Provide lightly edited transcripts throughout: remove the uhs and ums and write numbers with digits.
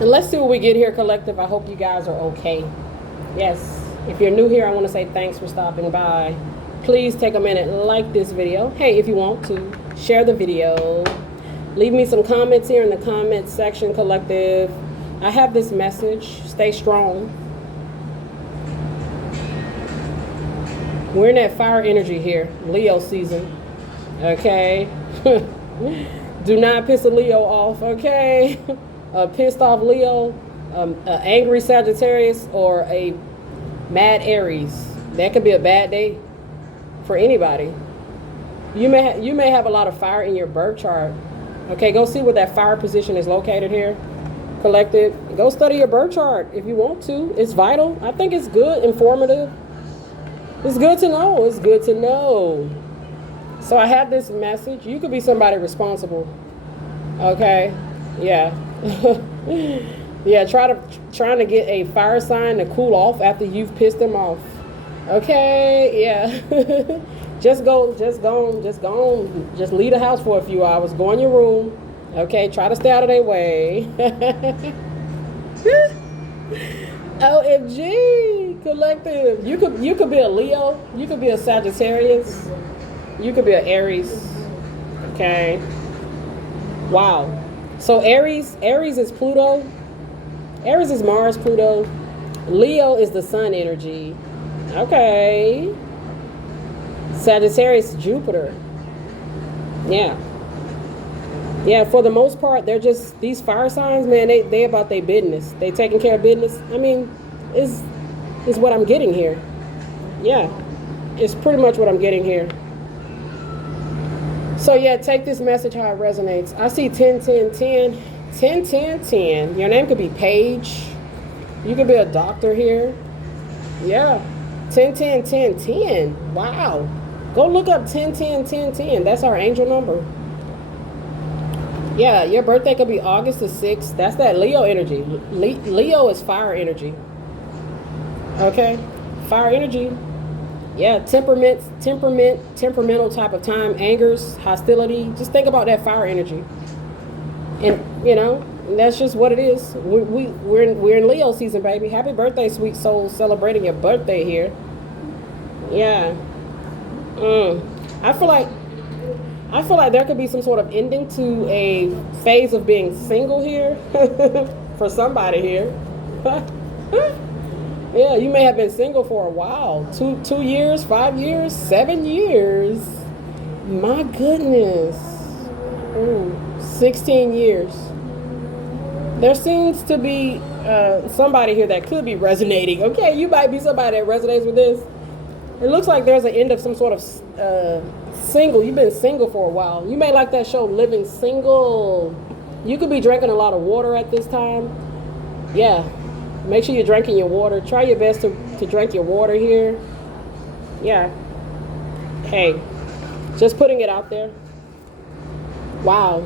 And let's see what we get here, collective. I hope you guys are okay. Yes. If you're new here, I want to say thanks for stopping by. Please take a minute and like this video. Hey, if you want to, share the video. Leave me some comments here in the comment section, collective. I have this message. Stay strong. We're in that fire energy here, Leo season. Okay? Do not piss a Leo off, okay? A pissed off Leo, angry Sagittarius, or a mad Aries. That could be a bad day for anybody. You may have a lot of fire in your birth chart. Okay, go see where that fire position is located here, collective. Go study your birth chart if you want to. It's vital. I think it's good, informative. It's good to know. It's good to know. So I have this message. You could be somebody responsible. Okay? Yeah. Yeah, trying to get a fire sign to cool off after you've pissed them off. Okay? Yeah. Just leave the house for a few hours. Go in your room. Okay? Try to stay out of their way. OMG, collective. You could be a Leo. You could be a Sagittarius. You could be an Aries. Okay. Wow. So Aries is Pluto. Aries is Mars, Pluto. Leo is the sun energy. Okay. Sagittarius, Jupiter. Yeah. Yeah, for the most part, they're just, these fire signs, man, they about their business. They taking care of business. I mean, is what I'm getting here. Yeah. It's pretty much what I'm getting here. So yeah, take this message how it resonates. I see 10, 10, 10. 10, 10, 10. Your name could be Paige. You could be a doctor here. Yeah. 10, 10, 10, 10. Wow. Go look up 10, 10, 10, 10. That's our angel number. Yeah, your birthday could be August the 6th. That's that Leo energy. Leo is fire energy. Okay? Fire energy. Yeah, temperamental type of time, angers, hostility. Just think about that fire energy. And, you know, that's just what it is. We're in Leo season, baby. Happy birthday, sweet soul, celebrating your birthday here. Yeah. I feel like there could be some sort of ending to a phase of being single here for somebody here. Yeah, you may have been single for a while. 2 years, 5 years, 7 years. My goodness. 16 years. There seems to be somebody here that could be resonating. Okay, you might be somebody that resonates with this. It looks like there's an end of some sort of single. You've been single for a while. You may like that show, Living Single. You could be drinking a lot of water at this time. Yeah. Make sure you're drinking your water. Try your best to drink your water here. Yeah. Hey, just putting it out there. Wow.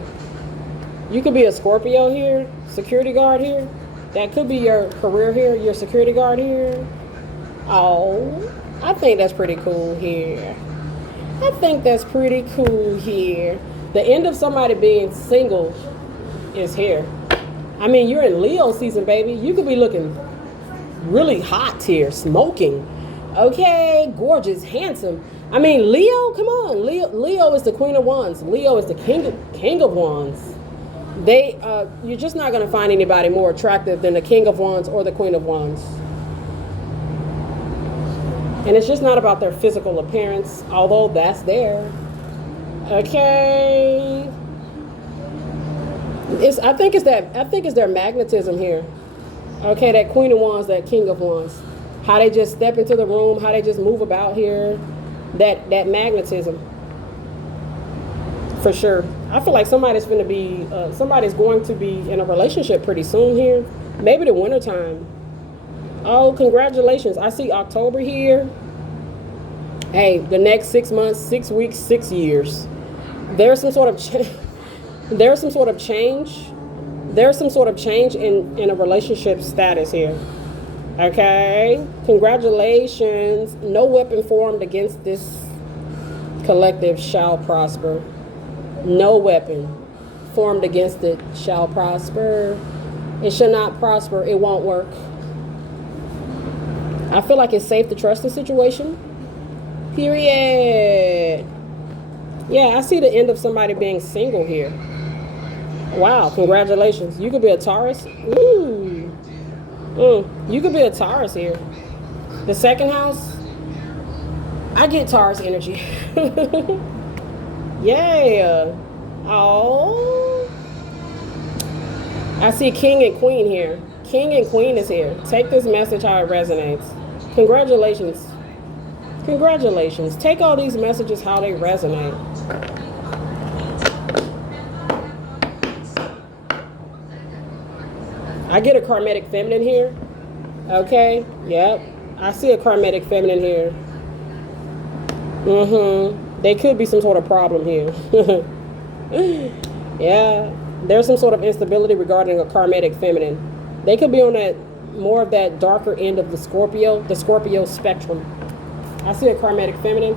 You could be a Scorpio here, security guard here. That could be your career here, your security guard here. Oh, I think that's pretty cool here. I think that's pretty cool here. The end of somebody being single is here. I mean, you're in Leo season, baby. You could be looking really hot here, smoking. Okay, gorgeous, handsome. I mean, Leo, come on. Leo is the Queen of Wands. Leo is the King of Wands. You're just not going to find anybody more attractive than the King of Wands or the Queen of Wands. And it's just not about their physical appearance, although that's there. Okay. I think it's their magnetism here. Okay, that Queen of Wands, that King of Wands. How they just step into the room, how they just move about here. That magnetism. For sure. I feel like somebody's going to be in a relationship pretty soon here. Maybe the winter time. Oh, congratulations. I see October here. Hey, the next 6 months, 6 weeks, 6 years. There's some sort of change. There's some sort of change in a relationship status here. Okay? Congratulations. No weapon formed against this collective shall prosper. No weapon formed against it shall prosper. It should not prosper. It won't work. I feel like it's safe to trust the situation. Period. Yeah, I see the end of somebody being single here. Wow, congratulations. You could be a Taurus. Ooh. You could be a Taurus here. The second house, I get Taurus energy. Yeah. Oh. I see King and Queen here. King and Queen is here. Take this message how it resonates. Congratulations. Congratulations. Take all these messages how they resonate. I get a karmic feminine here. Okay. Yep. I see a karmic feminine here. There could be some sort of problem here. Yeah. There's some sort of instability regarding a karmic feminine. They could be on that more of that darker end of the Scorpio spectrum. I see a karmic feminine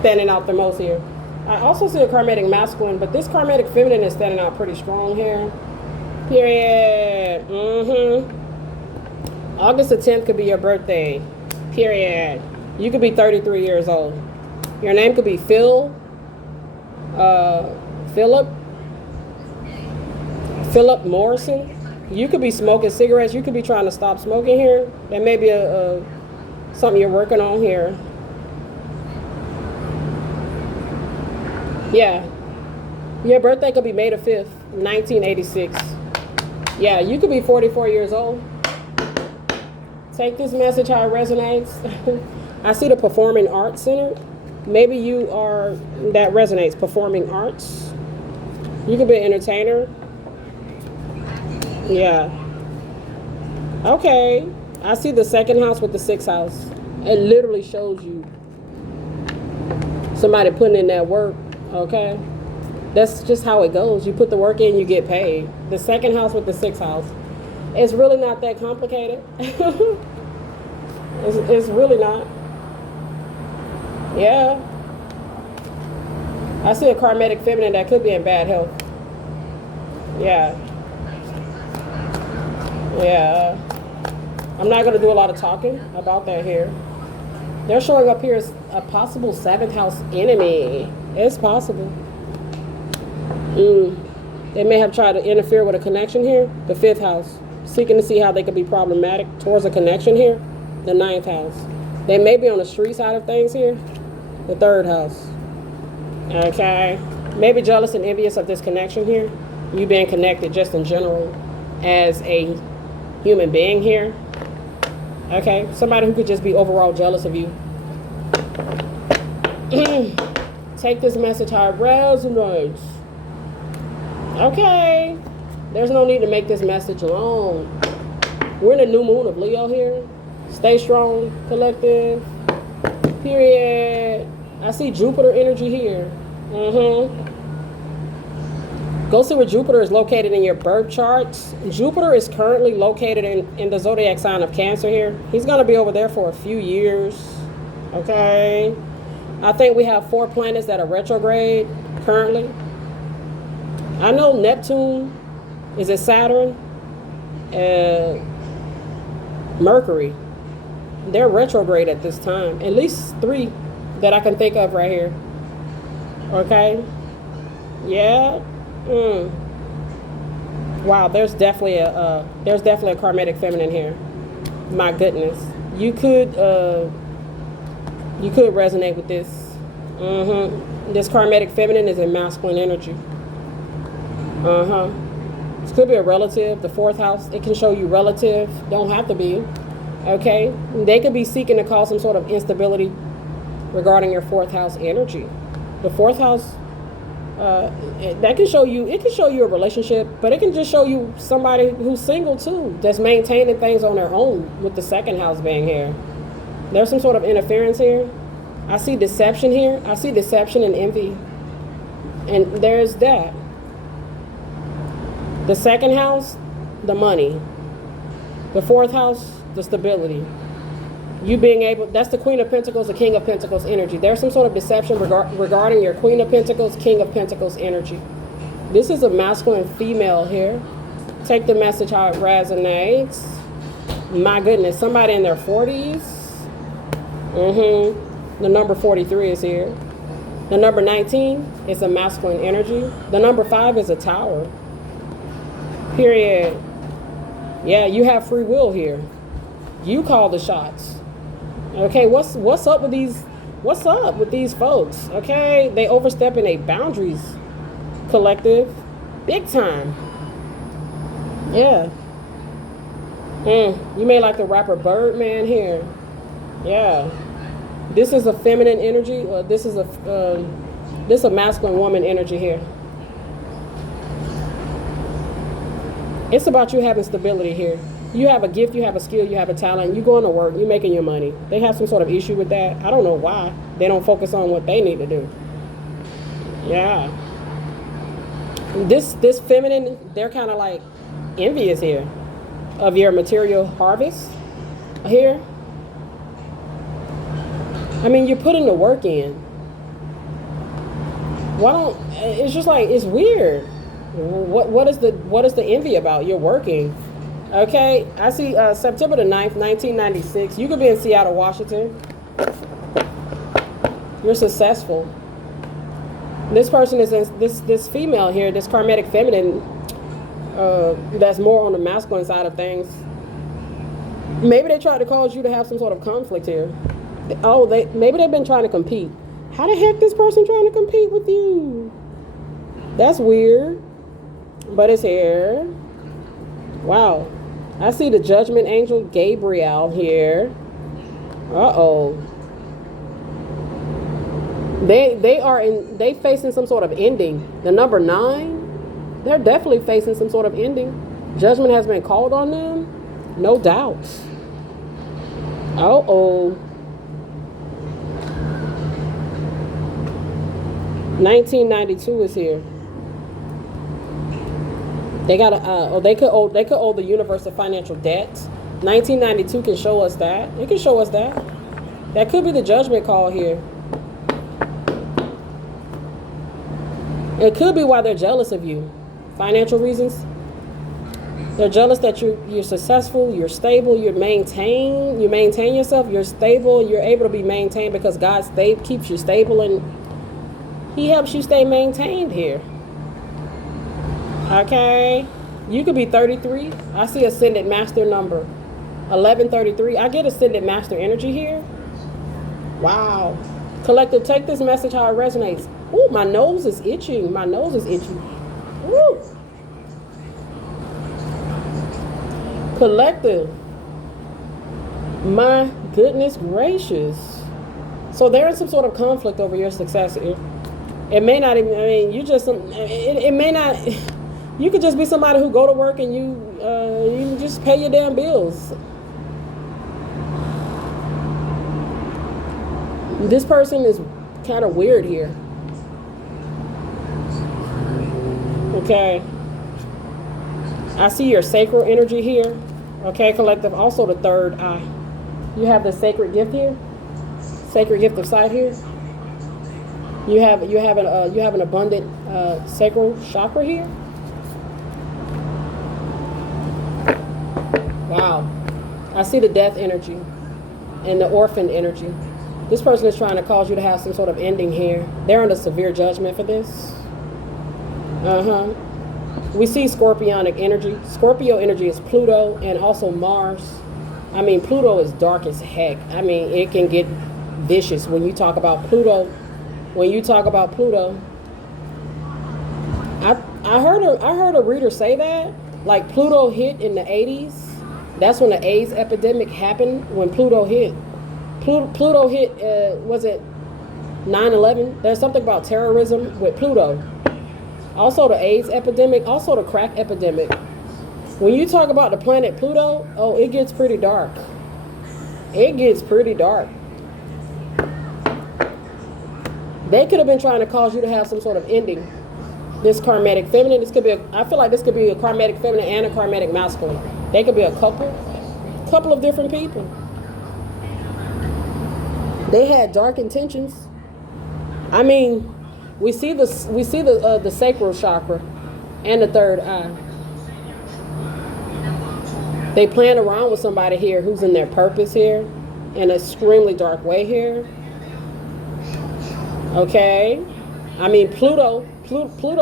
standing out the most here. I also see a karmic masculine, but this karmic feminine is standing out pretty strong here. Period. August the 10th could be your birthday. Period. You could be 33 years old. Your name could be Philip Morrison. You could be smoking cigarettes. You could be trying to stop smoking here. That may be something you're working on here. Yeah. Your birthday could be May the 5th, 1986. Yeah, you could be 44 years old. Take this message how it resonates. I see the Performing Arts Center. Maybe you are, that resonates, performing arts. You could be an entertainer. Yeah. Okay. I see the second house with the sixth house. It literally shows you somebody putting in that work. Okay. That's just how it goes. You put the work in, you get paid. The second house with the sixth house. It's really not that complicated. It's really not. Yeah. I see a karmic feminine that could be in bad health. Yeah. Yeah. I'm not going to do a lot of talking about that here. They're showing up here as a possible seventh house enemy. It's possible. They may have tried to interfere with a connection here. The fifth house. Seeking to see how they could be problematic towards a connection here. The ninth house. They may be on the street side of things here. The third house. Okay. Maybe jealous and envious of this connection here. You being connected just in general as a human being here. Okay. Somebody who could just be overall jealous of you. Take this message how it resonates. Okay. There's no need to make this message long. We're in a new moon of Leo here. Stay strong, collective. Period. I see Jupiter energy here. Go see where Jupiter is located in your birth charts. Jupiter is currently located in the zodiac sign of Cancer here. He's going to be over there for a few years. Okay. I think we have 4 planets that are retrograde currently. I know Neptune is at Saturn. Mercury. They're retrograde at this time. At least 3 that I can think of right here. Okay. Yeah. Wow, there's definitely a karmic feminine here. My goodness. You could resonate with this. This karmic feminine is in masculine energy. This could be a relative. The fourth house, it can show you relative. Don't have to be. Okay. They could be seeking to cause some sort of instability regarding your fourth house energy. The fourth house, that can show you, it can show you a relationship, but it can just show you somebody who's single too, that's maintaining things on their own with the second house being here. There's some sort of interference here. I see deception here. I see deception and envy. And there's that. The second house, the money. The fourth house, the stability. You being able, that's the Queen of Pentacles, the King of Pentacles energy. There's some sort of deception regarding your Queen of Pentacles, King of Pentacles energy. This is a masculine female here. Take the message how it resonates. My goodness, somebody in their 40s. The number 43 is here. The number 19 is a masculine energy. The number 5 is a tower. Period. Yeah, you have free will here. You call the shots. Okay, what's up with these? What's up with these folks? Okay, they overstepping their boundaries. Collective, big time. Yeah. You may like the rapper Birdman here. Yeah. This is a feminine energy. This is a masculine woman energy here. It's about you having stability here. You have a gift, you have a skill, you have a talent, you going to work, you making your money. They have some sort of issue with that. I don't know why. They don't focus on what they need to do. Yeah. This feminine, they're kind of like envious here of your material harvest here. I mean, you're putting the work in. Why don't, it's just like, it's weird. What is the envy about? You're working. Okay, I see September the 9th, 1996. You could be in Seattle, Washington. You're successful. This person is this female here, this karmatic feminine, that's more on the masculine side of things. Maybe they tried to cause you to have some sort of conflict here. Oh, maybe they've been trying to compete. How the heck this person trying to compete with you? That's weird. But it's here. Wow. I see the judgment angel Gabriel here. Uh-oh. They facing some sort of ending. The number 9, they're definitely facing some sort of ending. Judgment has been called on them. No doubt. Uh-oh. 1992 is here. They got they could owe the universe a financial debt. 1992 can show us that. It can show us that. That could be the judgment call here. It could be why they're jealous of you. Financial reasons. They're jealous that you're successful, you're stable, you maintain yourself, you're stable, you're able to be maintained because God keeps you stable and He helps you stay maintained here. Okay, you could be 33. I see Ascended Master number 1133. I get Ascended Master energy here. Wow. Collective, take this message how it resonates. Ooh, my nose is itching. My nose is itching. Woo. Collective. My goodness gracious. So there is some sort of conflict over your success here. It may not even, I mean, it may not, you could just be somebody who go to work and you just pay your damn bills. This person is kind of weird here. Okay. I see your sacral energy here. Okay, collective. Also the third eye. You have the sacred gift here. Sacred gift of sight here. You have an abundant sacral chakra here. Wow. I see the death energy and the orphan energy. This person is trying to cause you to have some sort of ending here. They're under severe judgment for this. We see scorpionic energy. Scorpio energy is Pluto and also Mars. I mean, Pluto is dark as heck. I mean, it can get vicious when you talk about Pluto. When you talk about Pluto, I heard a reader say that, like Pluto hit in the 80s. That's when the AIDS epidemic happened, when Pluto hit. Pluto hit, was it 9/11? There's something about terrorism with Pluto. Also the AIDS epidemic, also the crack epidemic. When you talk about the planet Pluto, oh, it gets pretty dark. It gets pretty dark. They could have been trying to cause you to have some sort of ending. This karmatic feminine, this could be I feel like this could be a karmatic feminine and a karmatic masculine. They could be a couple of different people. They had dark intentions. I mean, we see the sacral chakra and the third eye. They playing around with somebody here who's in their purpose here, in an extremely dark way here. Okay, I mean Pluto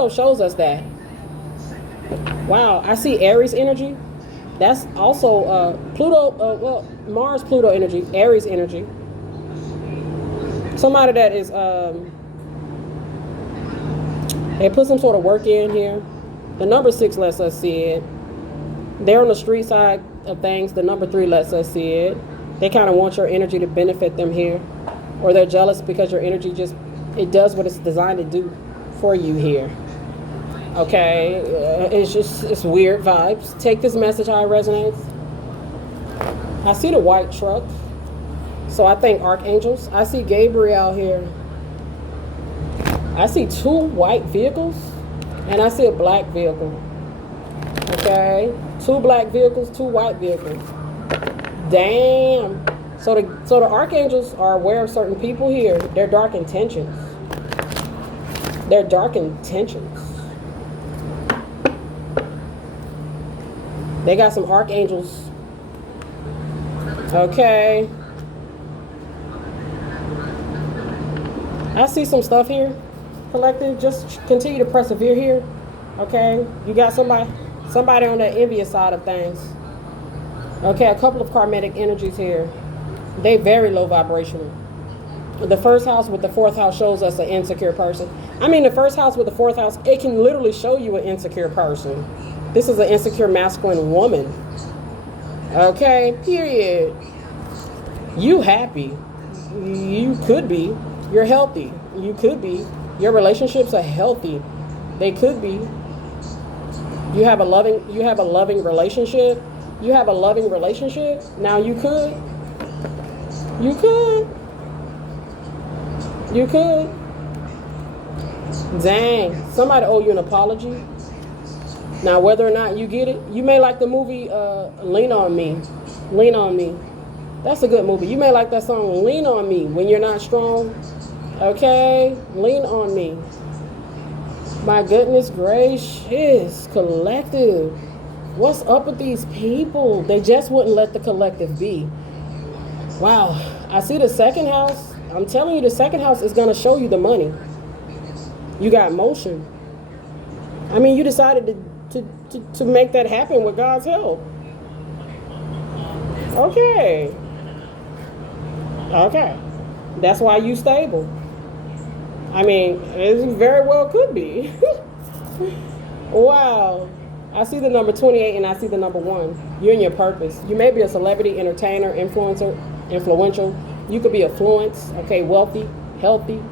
shows us that. Wow, I see Aries energy. That's also Pluto. Mars Pluto energy, Aries energy. Somebody that is they put some sort of work in here. The number 6 lets us see it. They're on the street side of things. The number 3 lets us see it. They kind of want your energy to benefit them here, or they're jealous because your energy it does what it's designed to do for you here. Okay, it's weird vibes. Take this message how it resonates. I see the white truck, so I think archangels. I see Gabriel here. I see 2 white vehicles, and I see a black vehicle. Okay, 2 black vehicles, 2 white vehicles. Damn. So the archangels are aware of certain people here. Their dark intentions. Their dark intentions. They got some archangels. Okay. I see some stuff here. Collective, just continue to persevere here. Okay. You got somebody on the envious side of things. Okay, a couple of karmic energies here. They very low vibrational. The first house with the 4th house shows us an insecure person. I mean, the first house with the 4th house, it can literally show you an insecure person. This is an insecure masculine woman. Okay, period. You happy. You could be. You're healthy. You could be. Your relationships are healthy. They could be. You have a loving relationship. You have a loving relationship. Now you could. Dang. Somebody owe you an apology. Now, whether or not you get it, you may like the movie Lean On Me. Lean On Me. That's a good movie. You may like that song Lean On Me when you're not strong. Okay? Lean on me. My goodness gracious. Collective. What's up with these people? They just wouldn't let the collective be. Wow. I see the 2nd house. I'm telling you, the 2nd house is going to show you the money. You got motion. I mean, you decided to make that happen with God's help. Okay. That's why you stable. I mean, it very well could be. Wow. I see the number 28 and I see the number 1. You're in your purpose. You may be a celebrity, entertainer, influencer, influential. You could be affluent, okay, wealthy, healthy.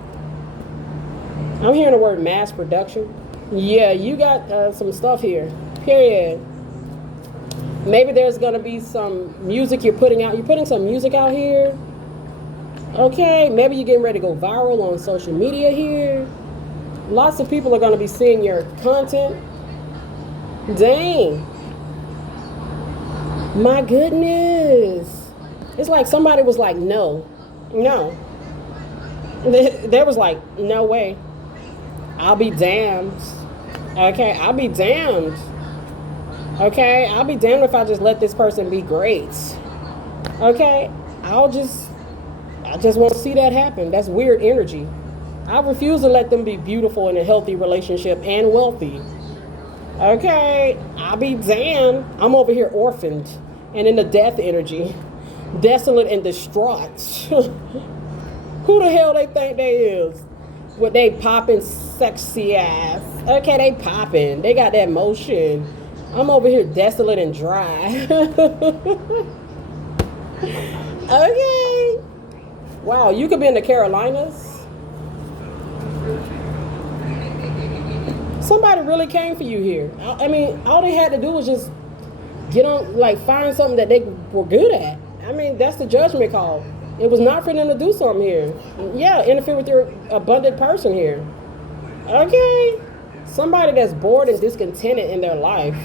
I'm hearing the word mass production. Yeah, you got some stuff here. Period. Maybe there's going to be some music you're putting out. You're putting some music out here. Okay, maybe you're getting ready to go viral on social media here. Lots of people are going to be seeing your content. Dang. My goodness. It's like somebody was like, no. There was like, no way. I'll be damned. Okay, I'll be damned. Okay, I'll be damned if I just let this person be great. Okay, I just won't see that happen. That's weird energy. I refuse to let them be beautiful in a healthy relationship and wealthy. Okay, I'll be damned. I'm over here orphaned and in the death energy, desolate and distraught. Who the hell they think they is? What they popping sexy ass. Okay, they popping. They got that motion. I'm over here desolate and dry. Okay. Wow, you could be in the Carolinas. Somebody really came for you here. I mean, all they had to do was just get on, like, find something that they were good at. I mean, that's the judgment call. It was not for them to do something here. Yeah, interfere with your abundant person here. Okay. Somebody that's bored and discontented in their life.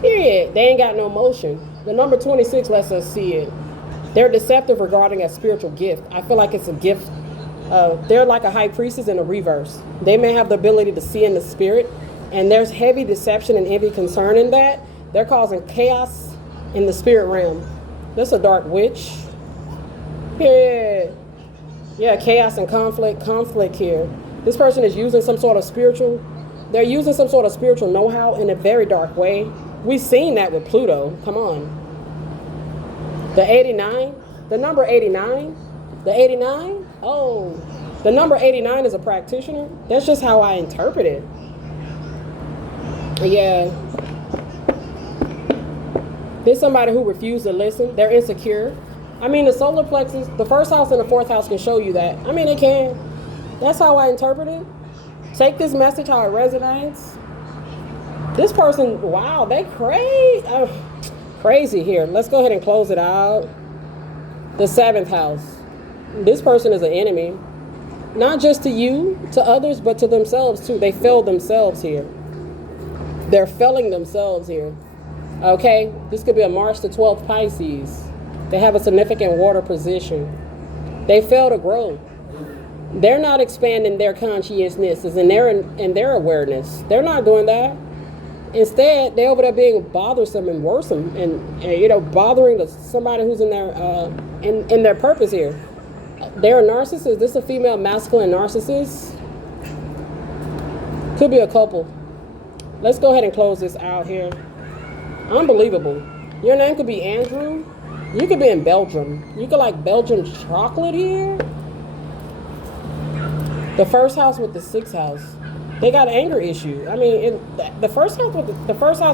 Period. They ain't got no motion. The number 26 lets us see it. They're deceptive regarding a spiritual gift. I feel like it's a gift. They're like a high priestess in a reverse. They may have the ability to see in the spirit, and there's heavy deception and envy concerning that. They're causing chaos in the spirit realm. This is a dark witch. Yeah, chaos and conflict here. This person is using some sort of spiritual, they're using some sort of spiritual know-how in a very dark way. We've seen that with Pluto. Come on. The 89, the number 89, the 89, oh, the number 89 is a practitioner. That's just how I interpret it. Yeah. There's somebody who refused to listen. They're insecure. I mean, the solar plexus, the first house and the fourth house can show you that. I mean, it can. That's how I interpret it. Take this message how it resonates. This person, wow, they crazy here. Let's go ahead and close it out. The seventh house. This person is an enemy. Not just to you, to others, but to themselves too. They failed themselves here. They're failing themselves here. Okay? This could be a March the 12th Pisces. They have a significant water position. They fail to grow. They're not expanding their consciousness and their awareness. They're not doing that. Instead, they're over there being bothersome and worrisome and bothering somebody who's in their purpose here. They're a narcissist. This is a female masculine narcissist. Could be a couple. Let's go ahead and close this out here. Unbelievable. Your name could be Andrew. You could be in Belgium. You could like Belgian chocolate here. The first house with the sixth house. They got an anger issue. I mean, the first house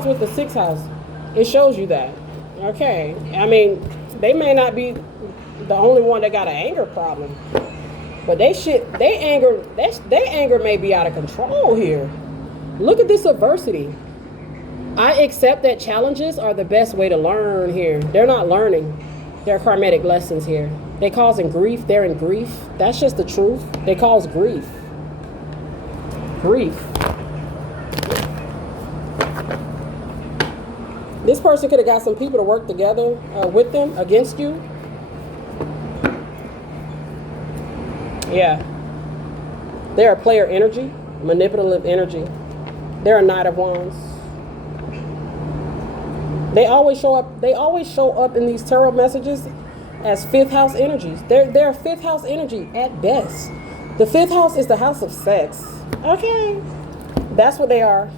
with the sixth house, it shows you that. Okay. I mean, they may not be the only one that got an anger problem, but they anger may be out of control here. Look at this adversity. I accept that challenges are the best way to learn here. They're not learning. They're karmatic lessons here. They causing grief. They're in grief. That's just the truth. They cause grief. Grief. This person could have got some people to work together with them against you. Yeah. They're a player energy, manipulative energy. They're a Knight of Wands. They always show up in these tarot messages as fifth house energies. They're fifth house energy at best. The fifth house is the house of sex. Okay. That's what they are.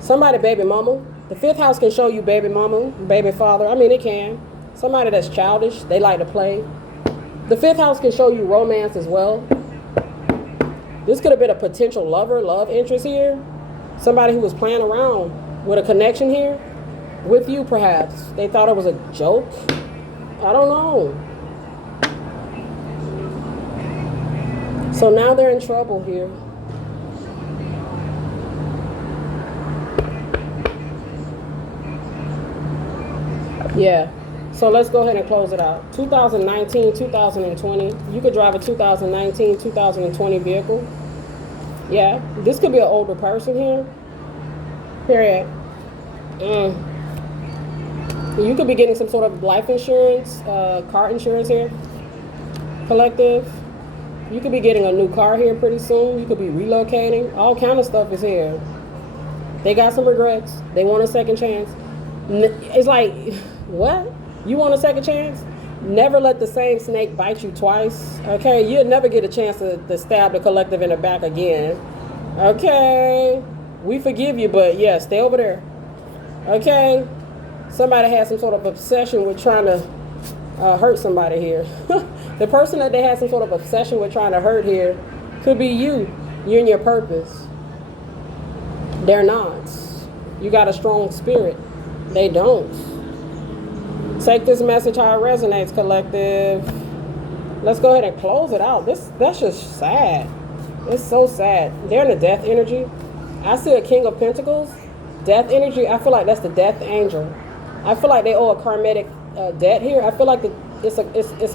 Somebody baby mama. The fifth house can show you baby mama, baby father. I mean, it can. Somebody that's childish. They like to play. The fifth house can show you romance as well. This could have been a potential lover, love interest here. Somebody who was playing around with a connection here with you, perhaps. They thought it was a joke. I don't know. So now they're in trouble here. Yeah. So let's go ahead and close it out. 2019, 2020. You could drive a 2019, 2020 vehicle. Yeah. This could be an older person here. Period. You could be getting some sort of life insurance, car insurance here. Collective. You could be getting a new car here pretty soon. You could be relocating. All kind of stuff is here. They got some regrets. They want a second chance. It's like, what? You want a second chance? Never let the same snake bite you twice. Okay? You'll never get a chance to stab the collective in the back again. Okay? We forgive you, but yeah, stay over there. Okay? Somebody has some sort of obsession with trying to hurt somebody here. The person that they had some sort of obsession with trying to hurt here could be you. You and your purpose. They're not. You got a strong spirit. They don't. Take this message how it resonates, collective. Let's go ahead and close it out. That's just sad. It's so sad. They're in the death energy. I see a King of Pentacles. Death energy, I feel like that's the death angel. I feel like they owe a karmatic debt here. I feel like it's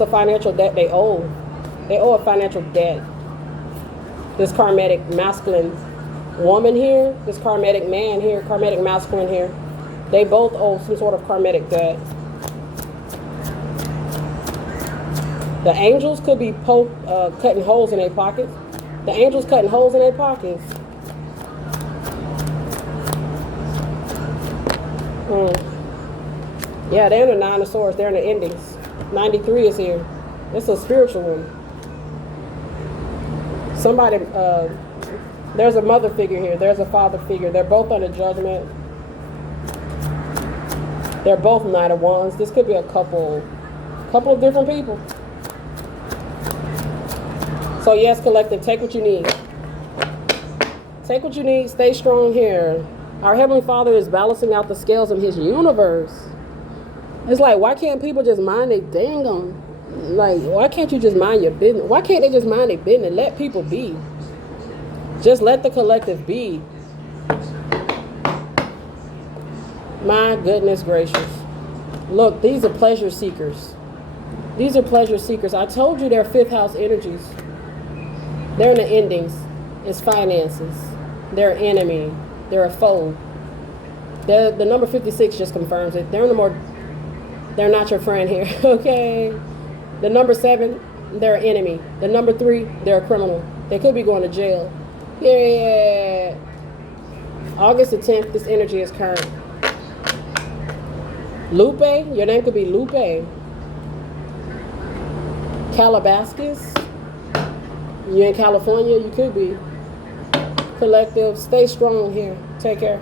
a financial debt they owe. They owe a financial debt. This karmatic masculine woman here, this karmatic man here, karmatic masculine here, they both owe some sort of karmatic debt. The angels could be cutting holes in their pockets. The angels cutting holes in their pockets. Yeah, they're in the Nine of Swords. They're in the endings. 93 is here. It's a spiritual one. Somebody, there's a mother figure here. There's a father figure. They're both under judgment. They're both Knight of Wands. This could be a couple of different people. So yes, collective, take what you need. Take what you need. Stay strong here. Our Heavenly Father is balancing out the scales of His universe. It's like, why can't people just mind their dang on? Like, why can't you just mind your business? Why can't they just mind their business? Let people be. Just let the collective be. My goodness gracious. Look, these are pleasure seekers. These are pleasure seekers. I told you they're fifth house energies. They're in the endings. It's finances. They're an enemy. They're a foe. The number 56 just confirms it. They're not your friend here, okay? The number 7, they're an enemy. The number 3, they're a criminal. They could be going to jail. Yeah. August the 10th, this energy is current. Lupe, your name could be Lupe. Calabasas, you're in California, you could be. Collective, stay strong here. Take care.